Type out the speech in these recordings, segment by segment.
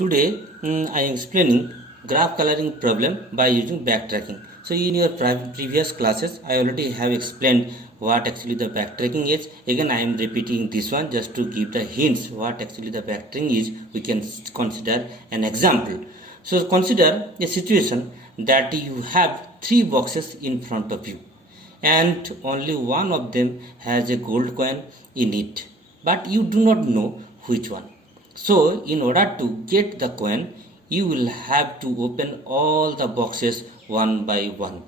Today I am explaining graph coloring problem by using backtracking. So in your previous classes I already have explained what actually the backtracking is. Again I am repeating this one just to give the hints what actually the backtracking is. We can consider an example. So consider a situation that you have three boxes in front of you and only one of them has a gold coin in it, but you do not know which one. So, in order to get the coin, you will have to open all the boxes one by one.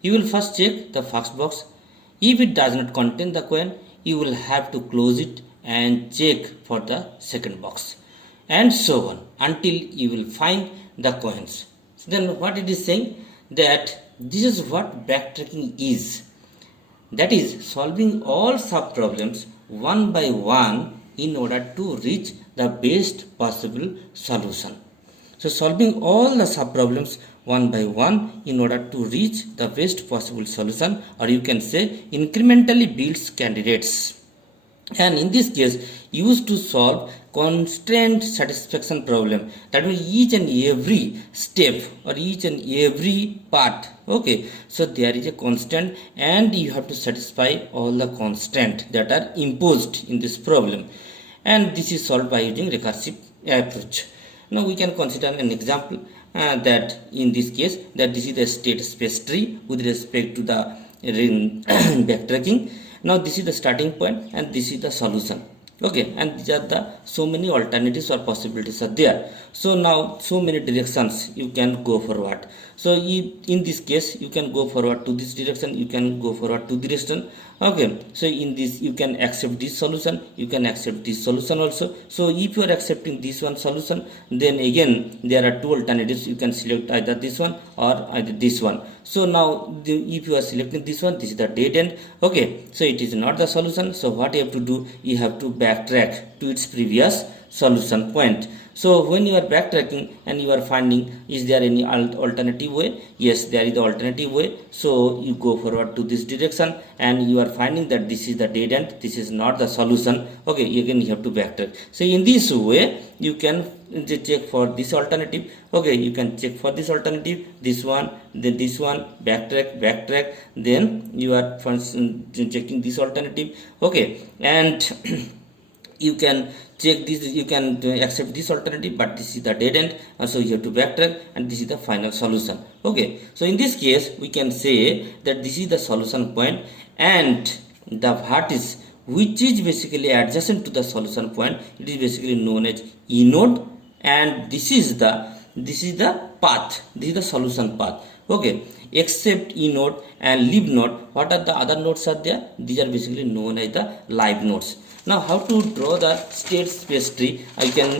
You will first check the first box. If it does not contain the coin, you will have to close it and check for the second box, and so on until you will find the coins. So then, what it is saying that this is what backtracking is, that is solving all sub problems one by one in order to reach the best possible solution. So solving all the sub problems one by one in order to reach the best possible solution, or you can say incrementally builds candidates, and in this case used to solve constraint satisfaction problem, that means each and every step or each and every part. Okay, so there is a constant and you have to satisfy all the constraint that are imposed in this problem, and this is solved by using recursive approach. Now we can consider an example that in this case that this is the state space tree with respect to the backtracking. Now this is the starting point and this is the solution. Okay, and these are the so many alternatives or possibilities are there. So now so many directions you can go forward. So in this case you can go forward to this direction, you can go forward to this direction. Okay, so in this you can accept this solution, you can accept this solution also. So if you are accepting this one solution, then again there are two alternatives, you can select either this one or either this one. So now if you are selecting this one, this is the dead end. Okay, so it is not the solution. So what you have to do, you have to backtrack to its previous solution point. So when you are backtracking and you are finding is there any alternative way, yes there is the alternative way. So you go forward to this direction and you are finding that this is the dead end, this is not the solution. Okay, again you have to backtrack. So in this way you can check for this alternative. Okay, you can check for this alternative, this one, then this one, backtrack, then you are checking this alternative. Okay, and you can check this, you can accept this alternative, but this is the dead end, so you have to backtrack and this is the final solution. Okay, so in this case we can say that this is the solution point and the vertex which is basically adjacent to the solution point, it is basically known as E node, and this is the path, this is the solution path. Okay, except E node and leaf node, what are the other nodes are there? These are basically known as the live nodes. Now how to draw the state space tree, I can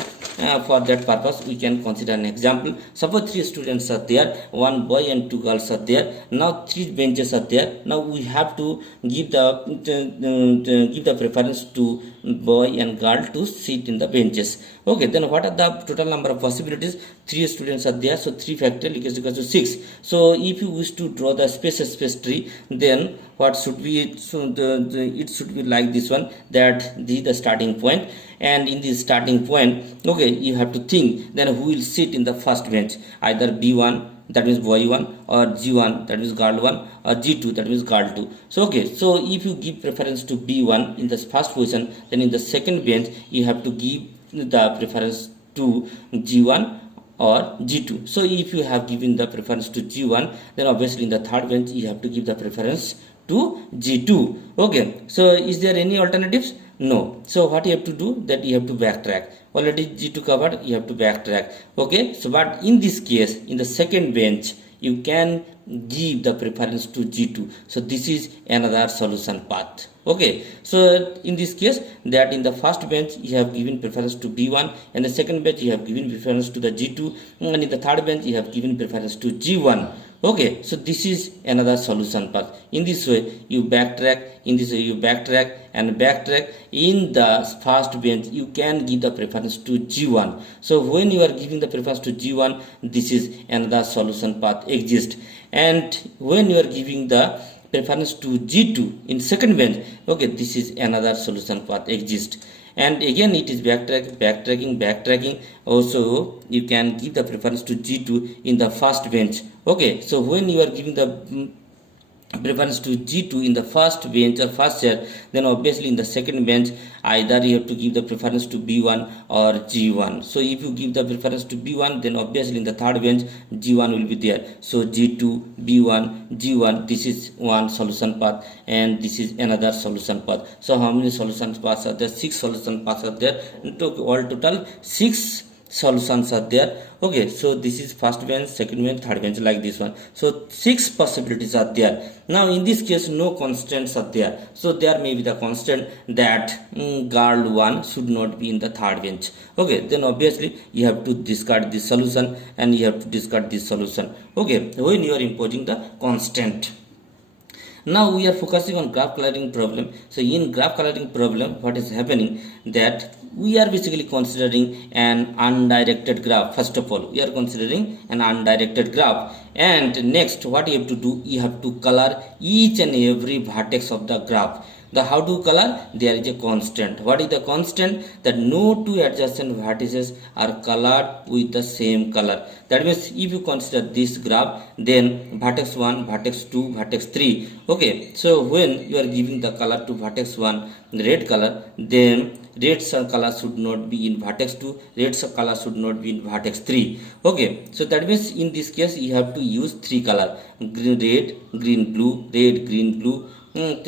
for that purpose we can consider an example. Suppose three students are there, one boy and two girls are there. Now three benches are there. Now we have to give the preference to boy and girl to sit in the benches. Okay, then what are the total number of possibilities? Three students are there, so 3 factorial is equal to 6. So if you wish to draw the space tree, then what should be, so it should be like this one, that this is the starting point, and in this starting point, okay, you have to think then who will sit in the first bench, either B1, that means boy 1, or G1, that means girl 1, or G2, that means girl 2. So okay, so if you give preference to B1 in the first position, then in the second bench you have to give the preference to G1 or G2. So if you have given the preference to G1, then obviously in the third bench you have to give the preference to G2. Okay, so is there any alternatives? No. So what you have to do, that you have to backtrack. Already G2 covered, you have to backtrack. Okay, so but in this case, in the second bench, you can give the preference to G2. So this is another solution path. Okay, so in this case, that in the first bench you have given preference to B1, and the second bench you have given preference to the G2, and in the third bench you have given preference to G1. Okay, so this is another solution path. In this way you backtrack, in this way you backtrack and backtrack. In the first bench you can give the preference to G1. So when you are giving the preference to G1, this is another solution path exists. And when you are giving the preference to G2 in second bench, okay, this is another solution path exists. and again it is backtracking. Also you can give the preference to G2 in the first bench. Okay, so when you are giving the preference to G2 in the first bench or first chair, then obviously in the second bench either you have to give the preference to B1 or G1. So if you give the preference to B1, then obviously in the third bench G1 will be there. So G2, B1, G1, this is one solution path and this is another solution path. So how many solution paths are there? 6 solution paths are there. All total 6 solutions are there. Okay, so this is first bench, second bench, third bench, like this one. So 6 possibilities are there. Now in this case no constants are there, so there may be the constant that girl 1 should not be in the third bench. Okay, then obviously you have to discard this solution and you have to discard this solution. Okay, when you are imposing the constant. Now we are focusing on graph coloring problem. So in graph coloring problem, what is happening that we are basically considering an undirected graph. First of all, we are considering an undirected graph, and next what you have to do, you have to color each and every vertex of the graph. The how to color? There is a constant. What is the constant? That no two adjacent vertices are colored with the same color. That means if you consider this graph, then vertex 1, vertex 2, vertex 3. Okay, so when you are giving the color to vertex 1, red color, then red color should not be in vertex 2, red color should not be in vertex 3. Okay, so that means in this case you have to use 3 color: green, red, green, blue, red, green, blue, red,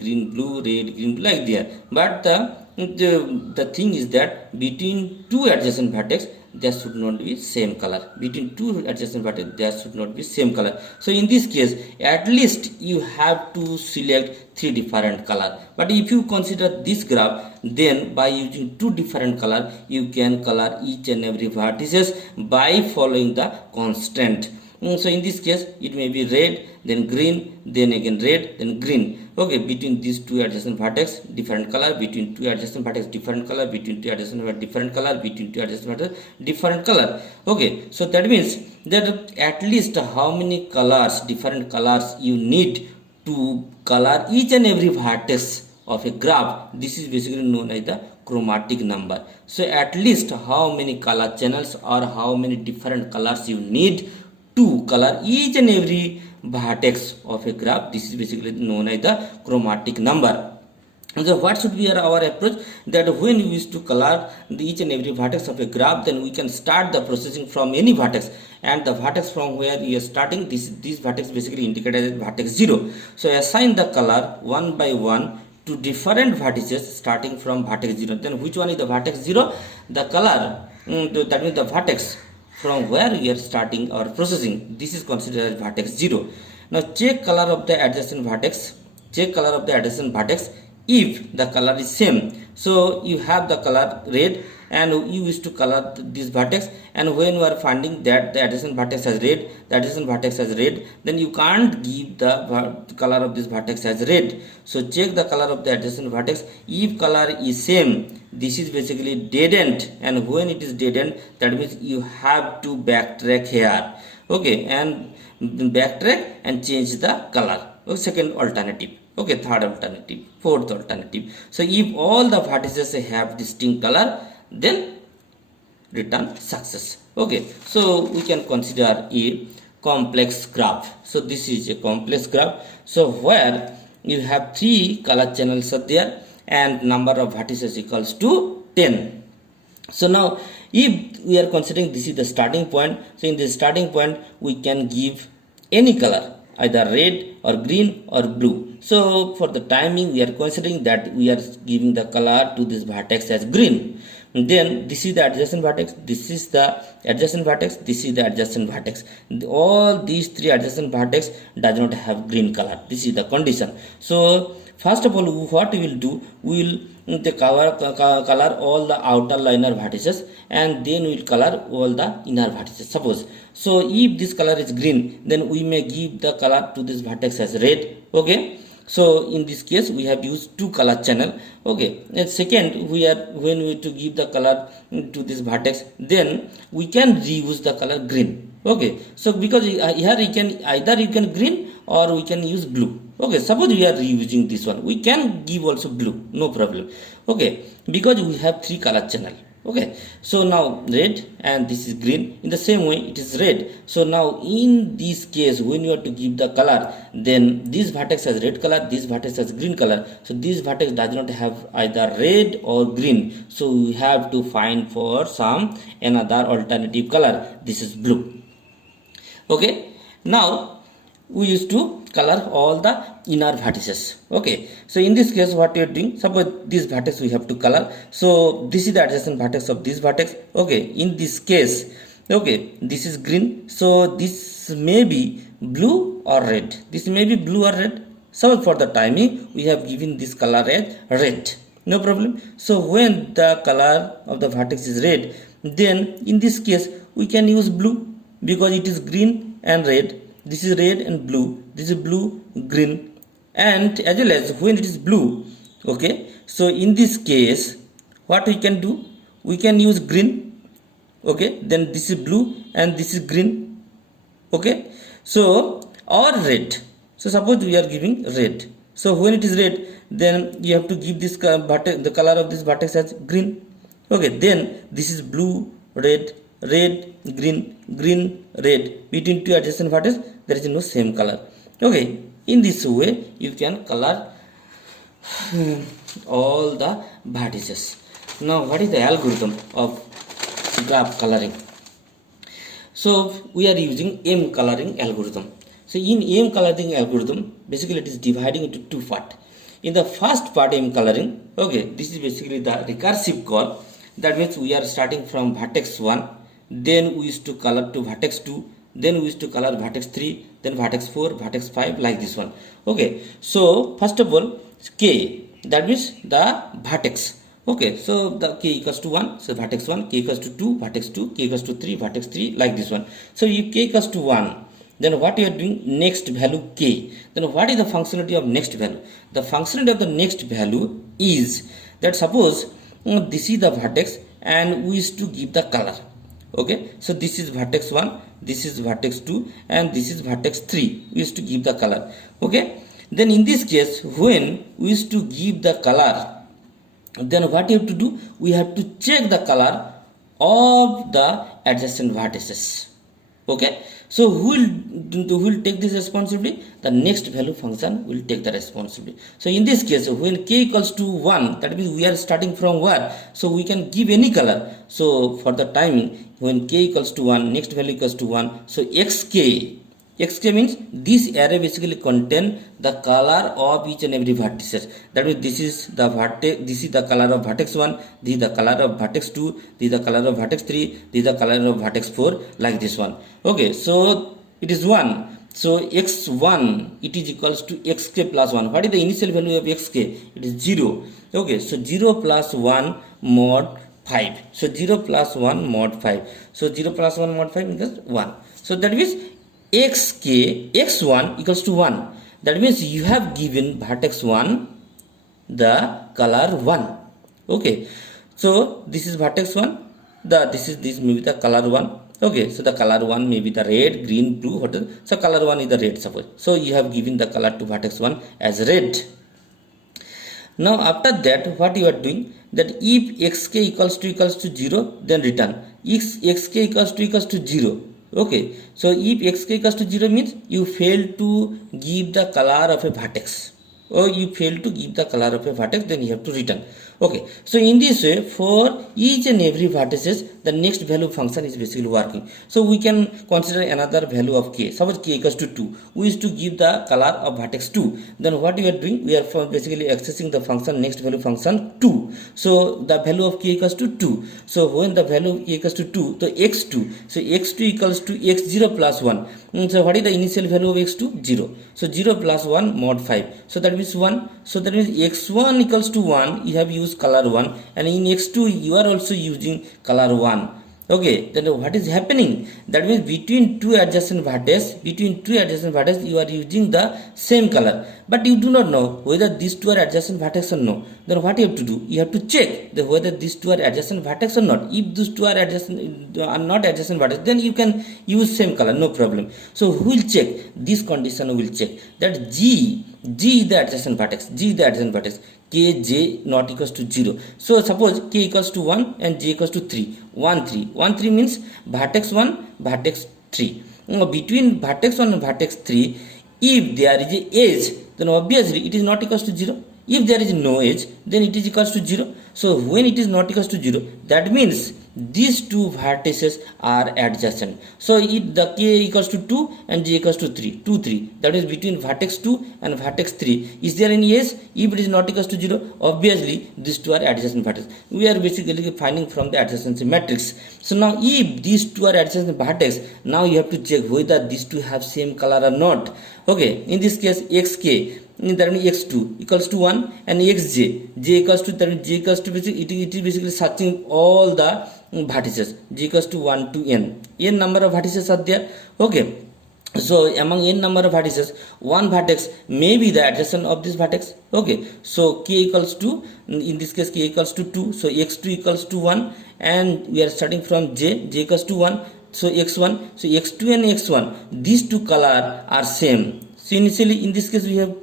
green, blue, red, green, blue, like there. But the thing is that between two adjacent vertex there should not be same color. Between two adjacent vertex there should not be same color. So in this case at least you have to select 3 different color. But if you consider this graph, then by using 2 different color you can color each and every vertices by following the constant. So in this case it may be red, then green, then again red, then green. Okay, between these two adjacent vertex different color, between two adjacent vertex different color, between two adjacent vertex different color, between two adjacent vertex different color. Okay, so that means that at least how many colors, different colors you need to color each and every vertex of a graph. This is basically known as the chromatic number. So at least how many color channels or how many different colors you need to color each and every vertex of a graph. This is basically known as the chromatic number. So what should be our approach? That when we wish to color each and every vertex of a graph, then we can start the processing from any vertex, and the vertex from where you are starting, this vertex basically indicated as vertex 0. So assign the color one by one to different vertices starting from vertex 0. Then which one is the vertex 0? The color, that means the vertex from where we are starting our processing, this is considered as vertex 0. Now check color of the adjacent vertex. Check color of the adjacent vertex if the color is same. So you have the color red and you wish to color this vertex, and when you are finding that the adjacent vertex has red, the adjacent vertex has red, then you can't give the color of this vertex as red. So check the color of the adjacent vertex. If color is same, this is basically dead end, and when it is dead end, that means you have to backtrack here. Okay, and backtrack and change the color. Okay, second alternative. Okay, third alternative, fourth alternative. So if all the vertices have distinct color, then return success. Okay, so we can consider a complex graph. So this is a complex graph. So where you have 3 color channels are there and number of vertices equals to 10. So now if we are considering this is the starting point, so in the starting point we can give any color, either red or green or blue. So for the timing we are considering that we are giving the color to this vertex as green. Then this is the adjacent vertex, this is the adjacent vertex, this is the adjacent vertex. All these 3 adjacent vertex does not have green color. This is the condition. So first of all what we will do, we will color all the outer liner vertices, and then we will color all the inner vertices. Suppose, so if this color is green, then we may give the color to this vertex as red. Okay, So in this case we have used two color channel. Okay, and second, we are when we to give the color to this vertex, then we can reuse the color green. Okay, so because here you can either you can green or we can use blue. Okay, suppose we are reusing this one, we can give also blue, no problem. Okay, because we have three color channel. Okay, so now red and this is green. In the same way it is red. So now in this case, when you are to give the color, then this vertex has red color, this vertex has green color. So this vertex does not have either red or green, so we have to find for some another alternative color. This is blue. Okay, now we used to color all the inner vertices. Okay, so in this case what we are doing, suppose this vertex we have to color. So this is the adjacent vertex of this vertex. Okay, in this case, okay, this is green, so this may be blue or red. This may be blue or red. So for the timing we have given this color as red, no problem. So when the color of the vertex is red, then in this case we can use blue because it is green and red. This is red and blue, this is blue, green, and as well as when it is blue. Okay, so in this case what we can do, we can use green. Okay, then this is blue and this is green. Okay, so or red. So suppose we are giving red, so when it is red, then you have to give this the color of this vertex as green. Okay, then this is blue, red, red, green, green, red. Between two adjacent vertices there is no same color. Okay, in this way you can color all the vertices. Now what is the algorithm of graph coloring? So we are using M coloring algorithm. So in M coloring algorithm, basically it is dividing into two parts. In the first part M coloring, okay, this is basically the recursive call. That means we are starting from vertex 1, then we used to color to vertex 2, then we used to color vertex 3, then vertex 4, vertex 5, like this one. Okay, so first of all K, that means the vertex. Okay, so the K equals to 1, so vertex 1, K equals to 2, vertex 2, K equals to 3, vertex 3, like this one. So if K equals to 1, then what you are doing, next value K. Then what is the functionality of next value? The functionality of the next value is that suppose this is the vertex and we used to give the color. Okay, so this is vertex 1, this is vertex 2, and this is vertex 3. We used to give the color. Okay, then in this case when we used to give the color, then what you have to do, we have to check the color of the adjacent vertices. Okay, so who will take this responsibility? The next value function will take the responsibility. So in this case, when K equals to 1, that means we are starting from where? So we can give any color. So for the timing, when K equals to 1, next value equals to 1, so xk means this array basically contain the color of each and every vertices. That means this is the vertex, this is the color of vertex 1, this is the color of vertex 2, this is the color of vertex 3, this is the color of vertex 4, like this one. Okay, so it is 1. So x1 it is equals to xk plus 1. What is the initial value of xk? It is 0. Okay, so 0 plus 1 mod 5. So 0 plus 1 mod 5. So 0 plus 1 mod 5 equals 1. So that means x1 equals to 1. That means you have given vertex 1 the color 1. Okay, so this is vertex 1, this may be the color 1. Okay, so the color 1 may be the red, green, blue, whatever. So color 1 is the red, suppose. So you have given the color to vertex 1 as red. Now after that what you are doing, that if xk equals to 0, then return xk equals to 0. Okay, so if xk equals to 0 means you fail to give the color of a vertex, or you fail to give the color of a vertex, then you have to return. Okay, so in this way for each and every vertices the next value function is basically working. So we can consider another value of k. Suppose k equals to 2, we used to give the color of vertex 2. Then what we are doing, we are basically accessing the function next value function 2. So the value of k equals to 2. So when the value of k equals to 2, so x2, so x2 equals to x0 plus 1. So what is the initial value of x2? 0. So 0 plus 1 mod 5. So that means 1. So that means x1 equals to 1, you have used color 1, and in x2 you are also using color 1. Okay, then what is happening? That means between two adjacent vertices, you are using the same color, but you do not know whether these two are adjacent vertex or no. Then what you have to do? You have to check whether these two are adjacent vertex or not. If these two are not adjacent vertex, then you can use same color, no problem. So who will check? This condition will check that G is the adjacent vertex. K, J not equals to 0. So suppose K equals to 1 and J equals to 3. 1, 3. 1, 3 means vertex 1, vertex 3. Now, between vertex 1 and vertex 3, if there is a edge, then obviously it is not equals to 0. If there is no edge, then it is equals to 0. So when it is not equals to 0, that means these two vertices are adjacent. So if the K equals to 2 and J equals to 3, 2, 3, that is between vertex 2 and vertex 3. Is there any edge? If it is not equals to 0, obviously these two are adjacent vertices. We are basically finding from the adjacency matrix. So now if these two are adjacent vertex, now you have to check whether these two have same color or not. Okay, in this case xk, that means x2 equals to 1 and xj, j equals to, that means j equals to, it is basically searching all the vertices, j equals to 1 to n number of vertices are there. Okay, so among n number of vertices, one vertex may be the adjacent of this vertex. Okay, so k equals to, in this case k equals to 2, so x2 equals to 1, and we are starting from j equals to 1, so x1, so x2 and x1, these two color are same. So initially in this case we have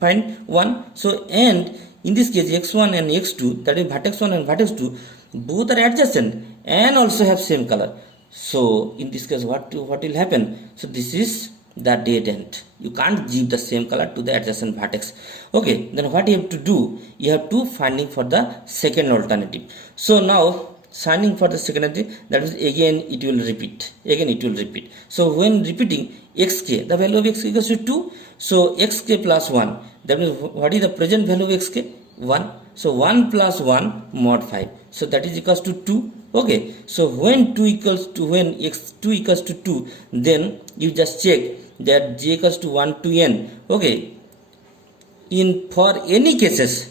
find 1, so and in this case x1 and x2, that is vertex 1 and vertex 2, both are adjacent and also have same color. So in this case what will happen? So this is the dead end. You can't give the same color to the adjacent vertex. Okay, then what you have to do? You have to finding for the second alternative. So now finding for the second alternative, that is again it will repeat. So when repeating xk, the value of xk equals to 2. So xk plus 1, that means what is the present value of xk? 1. So 1 plus 1 mod 5. So that is equals to 2. Okay. So when x2 equals to 2, then you just check that j equals to 1 to n. Okay. For any cases,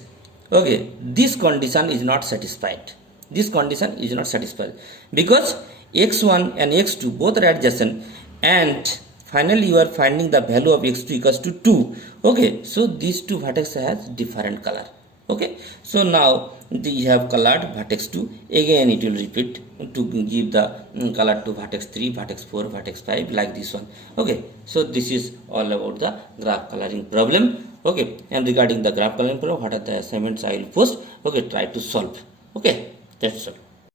okay, this condition is not satisfied. Because x1 and x2 both are adjacent, and finally you are finding the value of x2 equals to 2. Okay, so these two vertices has different color. Okay, so now you have colored vertex 2, again it will repeat to give the color to vertex 3, vertex 4, vertex 5, like this one. Okay, so this is all about the graph coloring problem. Okay, and regarding the graph coloring problem, what are the assignments I will post? Okay, try to solve. Okay, that's all.